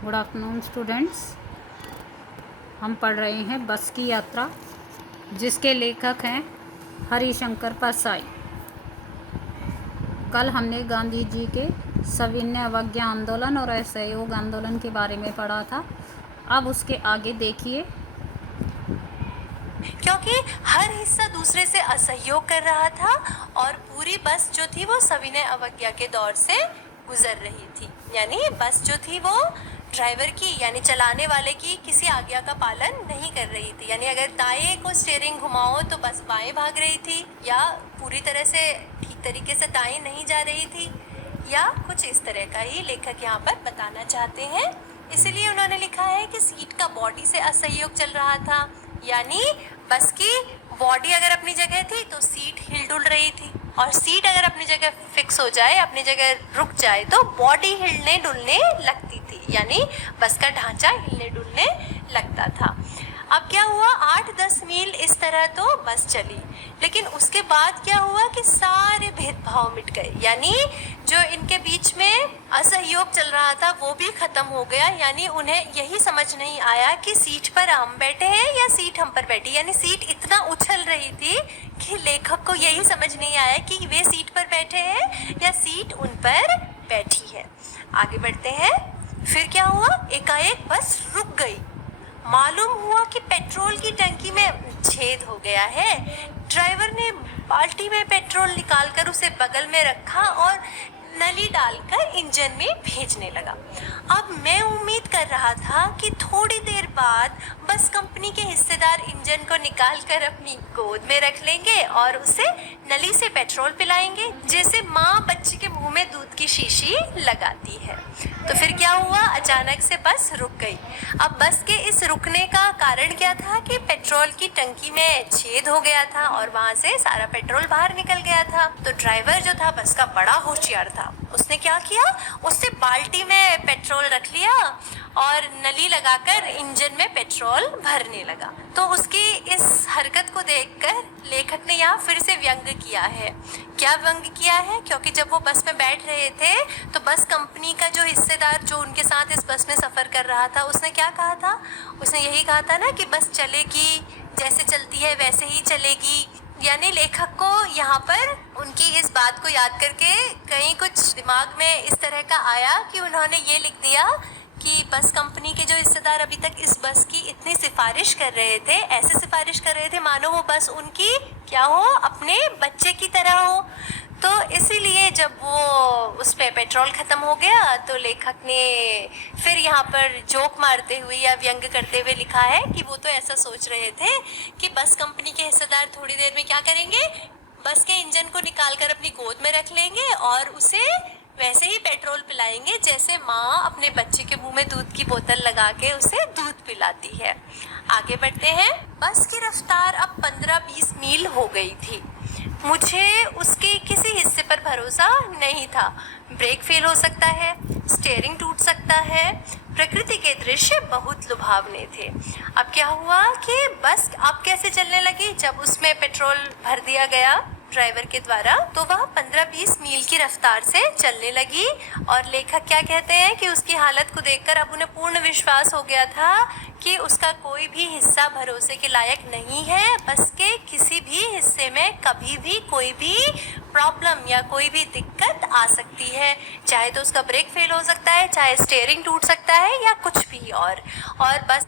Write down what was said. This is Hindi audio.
Good afternoon students. हम पढ़ रहे हैं बस की यात्रा, जिसके लेखक हैं हरिशंकर परसाई। कल हमने गांधी जी के सविनय अवज्ञा आंदोलन और असहयोग आंदोलन के बारे में पढ़ा था। अब उसके आगे देखिए। क्योंकि हर हिस्सा दूसरे से असहयोग कर रहा था और पूरी बस जो थी वो सविनय अवज्ञा के दौर से गुजर रही थी। यानी बस जो थी वो ड्राइवर की यानी चलाने वाले की किसी आज्ञा का पालन नहीं कर रही थी। यानी अगर दाएं को स्टीयरिंग घुमाओ तो बस बाएं भाग रही थी, या पूरी तरह से ठीक तरीके से दाएं नहीं जा रही थी, या कुछ इस तरह का ही लेखक यहाँ पर बताना चाहते हैं। इसलिए उन्होंने लिखा है कि सीट का बॉडी से असहयोग चल रहा था। यानी बस की बॉडी अगर अपनी जगह थी तो सीट हिलडुल रही थी, और सीट अगर अपनी जगह फिक्स हो जाए, अपनी जगह रुक जाए, तो बॉडी हिलने डुलने लगती थी। यानी बस का ढांचा हिलने डुलने लगता था। अब क्या हुआ, 8-10 मील इस तरह तो बस चली, लेकिन उसके बाद क्या हुआ कि सारे भेदभाव मिट गए। यानी जो इनके बीच में असहयोग चल रहा था वो भी खत्म हो गया। यानी उन्हें यही समझ नहीं आया कि सीट पर हम बैठे हैं या सीट हम पर बैठी। यानी सीट इतना उछल रही थी कि लेखक को यही समझ नहीं आया कि वे सीट पर बैठे हैं या सीट उन पर बैठी है। आगे बढ़ते हैं। फिर क्या हुआ, एकाएक बस रुक गई। मालूम हुआ कि पेट्रोल की टंकी में छेद हो गया है। ड्राइवर ने बाल्टी में पेट्रोल निकालकर उसे बगल में रखा और नली डालकर इंजन में भेजने लगा। अब मैं उम्मीद कर रहा था कि थोड़ी देर बाद बस कंपनी के हिस्सेदार इंजन को निकालकर अपनी गोद में रख लेंगे और उसे नली से पेट्रोल पिलाएंगे, जैसे माँ बच्चे के मुंह में दूध की शीशी लगाती है। तो फिर क्या हुआ, अचानक से बस रुक गई। अब बस के इस रुकने का कारण क्या था कि पेट्रोल की टंकी में छेद हो गया था और वहां से सारा पेट्रोल बाहर निकल गया था। तो ड्राइवर जो था बस का बड़ा होशियार था। उसने क्या किया, उसने बाल्टी में पेट्रोल रख लिया और नली लगाकर इंजन में पेट्रोल भरने लगा। तो उसकी इस हरकत को देखकर लेखक ने यहाँ फिर से व्यंग किया है। क्या व्यंग किया है, क्योंकि जब वो बस में बैठ रहे थे तो बस कंपनी का जो हिस्सेदार जो उनके साथ इस बस में सफ़र कर रहा था, उसने क्या कहा था, उसने यही कहा था ना कि बस चलेगी, जैसे चलती है वैसे ही चलेगी। यानी लेखक को यहाँ पर उनकी इस बात को याद करके कहीं कुछ दिमाग में इस तरह का आया कि उन्होंने ये लिख दिया कि बस कंपनी के जो हिस्सेदार अभी तक इस बस की इतनी सिफारिश कर रहे थे, ऐसे सिफारिश कर रहे थे मानो वो बस उनकी क्या हो, अपने बच्चे की तरह हो। तो इसीलिए जब वो उस पे पेट्रोल ख़त्म हो गया तो लेखक ने फिर यहाँ पर जोक मारते हुए या व्यंग करते हुए लिखा है कि वो तो ऐसा सोच रहे थे कि बस कंपनी के हिस्सेदार थोड़ी देर में क्या करेंगे, बस के इंजन को निकालकर अपनी गोद में रख लेंगे और उसे वैसे ही पेट्रोल पिलाएंगे जैसे माँ अपने बच्चे के मुंह में दूध की बोतल लगा के उसे दूध पिलाती है। आगे बढ़ते हैं। बस की रफ्तार अब 15-20 मील हो गई थी। मुझे उसके किसी हिस्से पर भरोसा नहीं था। ब्रेक फेल हो सकता है, स्टीयरिंग टूट सकता है। प्रकृति के दृश्य बहुत लुभावने थे। अब क्या हुआ कि बस अब कैसे चलने लगी, जब उसमें पेट्रोल भर दिया गया ड्राइवर के द्वारा तो वह 15-20 मील की रफ्तार से चलने लगी। और लेखक क्या कहते हैं कि उसकी हालत को देखकर अब उन्हें पूर्ण विश्वास हो गया था कि उसका कोई भी हिस्सा भरोसे के लायक नहीं है। बस के किसी भी हिस्से में कभी भी कोई भी प्रॉब्लम या कोई भी दिक्कत आ सकती है, चाहे तो उसका ब्रेक फेल हो सकता है, चाहे स्टीयरिंग टूट सकता है या कुछ भी और बस